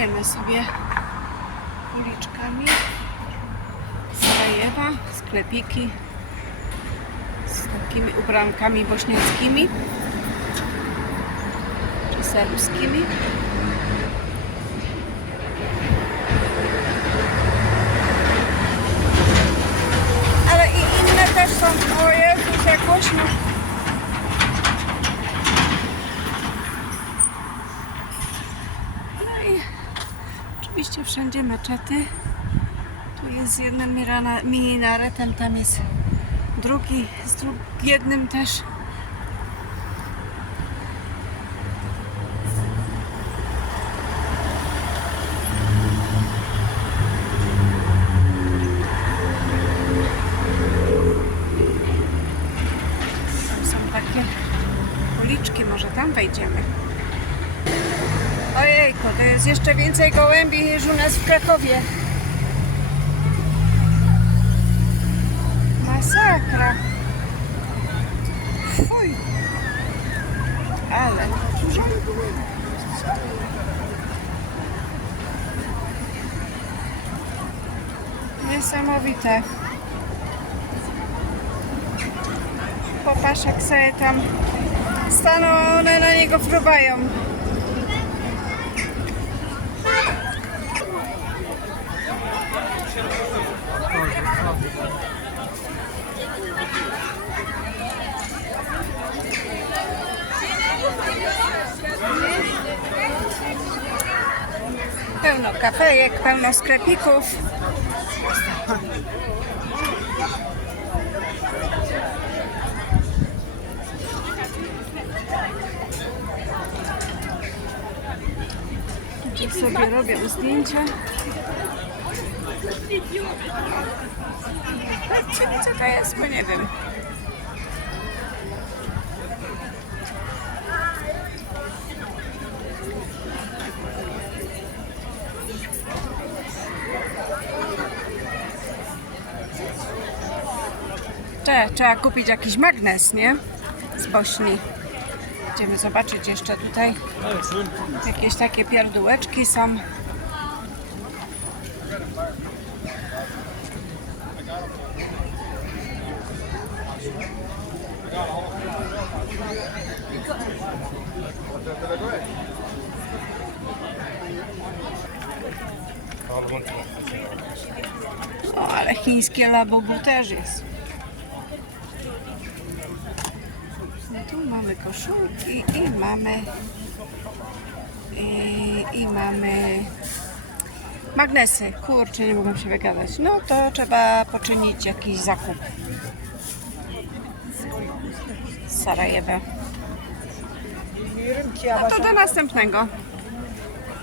Spacerujemy sobie uliczkami Sarajewa, sklepiki z takimi ubrankami bośniackimi czy serbskimi. Ale i inne też są. O Jezus, jak głośno. No i oczywiście wszędzie meczety. Tu jest z jednym minaretem, tam jest drugi, z dru- jednym też. Tam są takie uliczki, może tam wejdziemy. Ojejku, to jest jeszcze więcej gołębi niż u nas w Krakowie. Masakra. Fuj. Ale. Niesamowite. Popaszek sobie tam staną, a one na niego fruwają. Pełno kafejek, pełno sklepików. Ludzie sobie robią zdjęcia. Co to jest, bo nie wiem. Trzeba kupić jakiś magnes, nie? Z Bośni. Będziemy zobaczyć jeszcze tutaj. Jakieś takie pierdółeczki są. O, ale chińskie labubu też jest. No tu mamy koszulki i mamy i, i mamy magnesy. Kurczę, nie mogę się wygadać. No to trzeba poczynić jakiś zakup z Sarajewa. No to do następnego.